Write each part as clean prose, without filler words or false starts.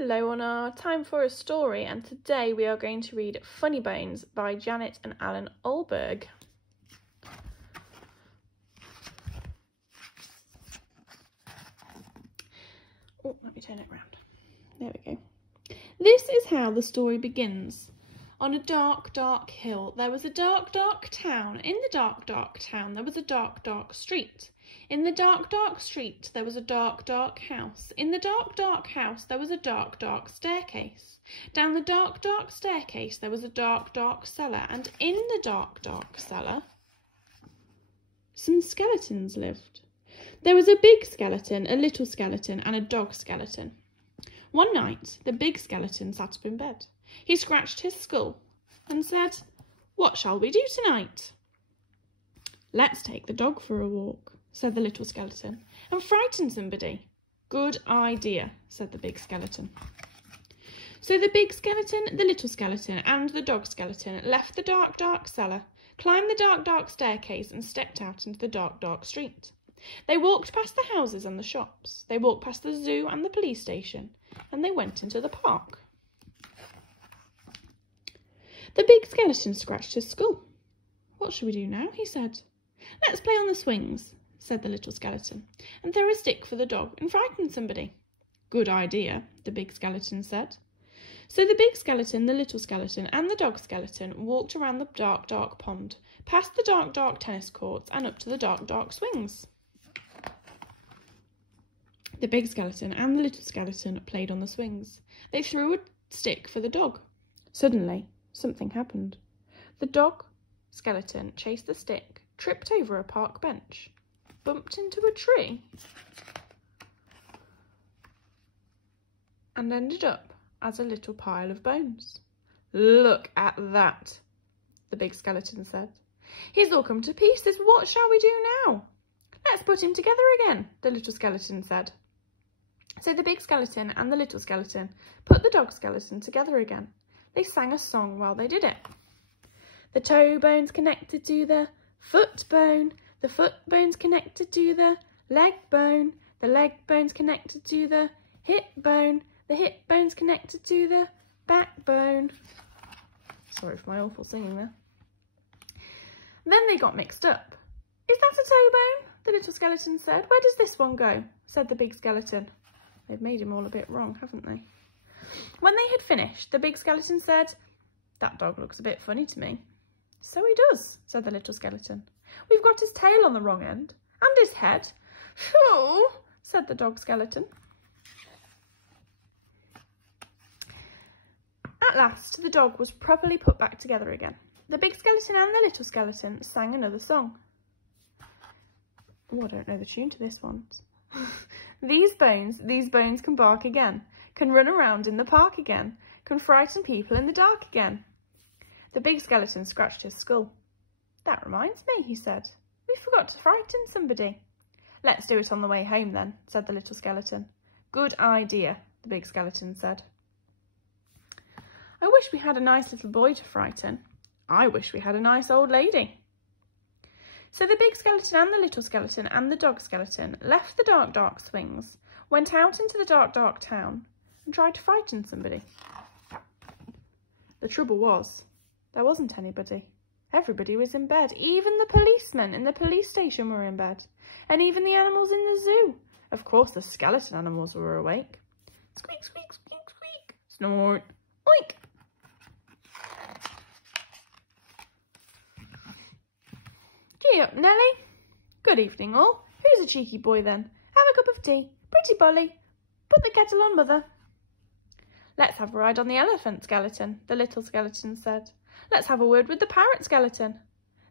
Hello Honor, time for a story, and today we are going to read Funny Bones by Janet and Alan Olberg. Oh, let me turn it around. There we go. This is how the story begins. On a dark, dark hill, there was a dark, dark town. In the dark, dark town, there was a dark, dark street. In the dark, dark street, there was a dark, dark house. In the dark, dark house, there was a dark, dark staircase. Down the dark, dark staircase, there was a dark, dark cellar. And in the dark, dark cellar, some skeletons lived. There was a big skeleton, a little skeleton, and a dog skeleton. One night, the big skeleton sat up in bed. He scratched his skull and said, "What shall we do tonight?" "Let's take the dog for a walk," said the little skeleton, "and frighten somebody." "Good idea," said the big skeleton. So the big skeleton, the little skeleton, and the dog skeleton left the dark, dark cellar, climbed the dark, dark staircase, and stepped out into the dark, dark street. They walked past the houses and the shops. They walked past the zoo and the police station, and they went into the park. The big skeleton scratched his skull. "What shall we do now?" he said. "Let's play on the swings," said the little skeleton, "and throw a stick for the dog and frighten somebody." "Good idea," the big skeleton said. So the big skeleton, the little skeleton, and the dog skeleton walked around the dark, dark pond, past the dark, dark tennis courts, and up to the dark, dark swings. The big skeleton and the little skeleton played on the swings. They threw a stick for the dog. Suddenly, something happened. The dog skeleton chased the stick, tripped over a park bench, bumped into a tree, and ended up as a little pile of bones. "Look at that," the big skeleton said. "He's all come to pieces. What shall we do now?" "Let's put him together again," the little skeleton said. So the big skeleton and the little skeleton put the dog skeleton together again. They sang a song while they did it. "The toe bone's connected to the foot bone bone's connected to the leg bone's connected to the hip bone's connected to the backbone." Sorry for my awful singing there. Then they got mixed up. "Is that a toe bone?" the little skeleton said. "Where does this one go?" said the big skeleton. They've made him all a bit wrong, haven't they? When they had finished, the big skeleton said, "That dog looks a bit funny to me." "So he does," said the little skeleton. "We've got his tail on the wrong end, and his head." "Phew," said the dog skeleton. At last, the dog was properly put back together again. The big skeleton and the little skeleton sang another song. Oh, I don't know the tune to this one. These bones can bark again, can run around in the park again, can frighten people in the dark again." The big skeleton scratched his skull. "That reminds me," he said. "We forgot to frighten somebody." "Let's do it on the way home then," said the little skeleton. "Good idea," the big skeleton said. "I wish we had a nice little boy to frighten. I wish we had a nice old lady." So the big skeleton and the little skeleton and the dog skeleton left the dark, dark swings, went out into the dark, dark town, and tried to frighten somebody. The trouble was, there wasn't anybody. Everybody was in bed. Even the policemen in the police station were in bed, and even the animals in the zoo. Of course, the skeleton animals were awake. Squeak, squeak, squeak, squeak. Snort. Oink. "Gee up, Nelly. Good evening, all. Who's a cheeky boy, then? Have a cup of tea. Pretty Polly. Put the kettle on, Mother." "Let's have a ride on the elephant, skeleton," the little skeleton said. "Let's have a word with the parrot, skeleton."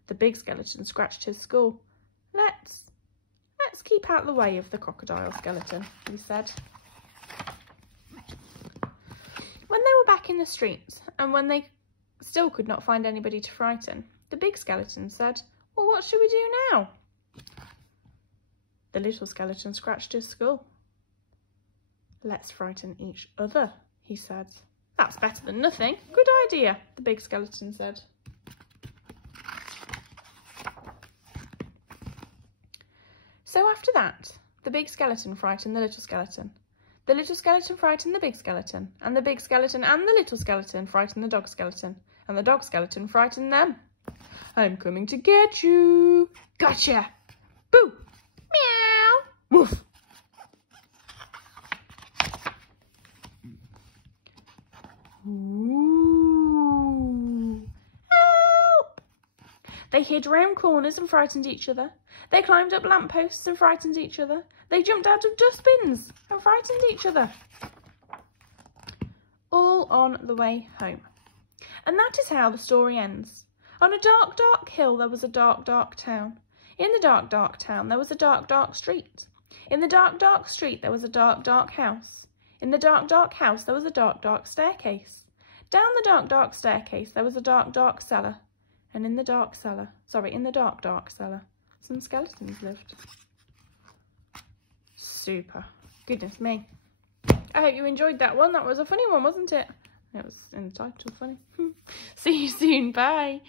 The big skeleton scratched his skull. Let's keep out the way of the crocodile, skeleton," he said. When they were back in the streets, and when they still could not find anybody to frighten, the big skeleton said, "Well, what shall we do now?" The little skeleton scratched his skull. "Let's frighten each other," he said. "That's better than nothing. Good idea," the big skeleton said. So after that, the big skeleton frightened the little skeleton. The little skeleton frightened the big skeleton, and the big skeleton and the little skeleton frightened the dog skeleton, and the dog skeleton frightened them. I'm coming to get you. Gotcha. Boo. Meow. Woof. Ooh. Help. They hid round corners and frightened each other. They climbed up lampposts and frightened each other. They jumped out of dustbins and frightened each other. All on the way home. And that is how the story ends. On a dark, dark hill there was a dark, dark town. In the dark, dark town there was a dark, dark street. In the dark, dark street there was a dark, dark house. In the dark, dark house there was a dark, dark staircase. Down the dark, dark staircase there was a dark, dark cellar. And in the dark, dark cellar, some skeletons lived. Super. Goodness me. I hope you enjoyed that one. That was a funny one, wasn't it? It was in the title, funny. See you soon. Bye.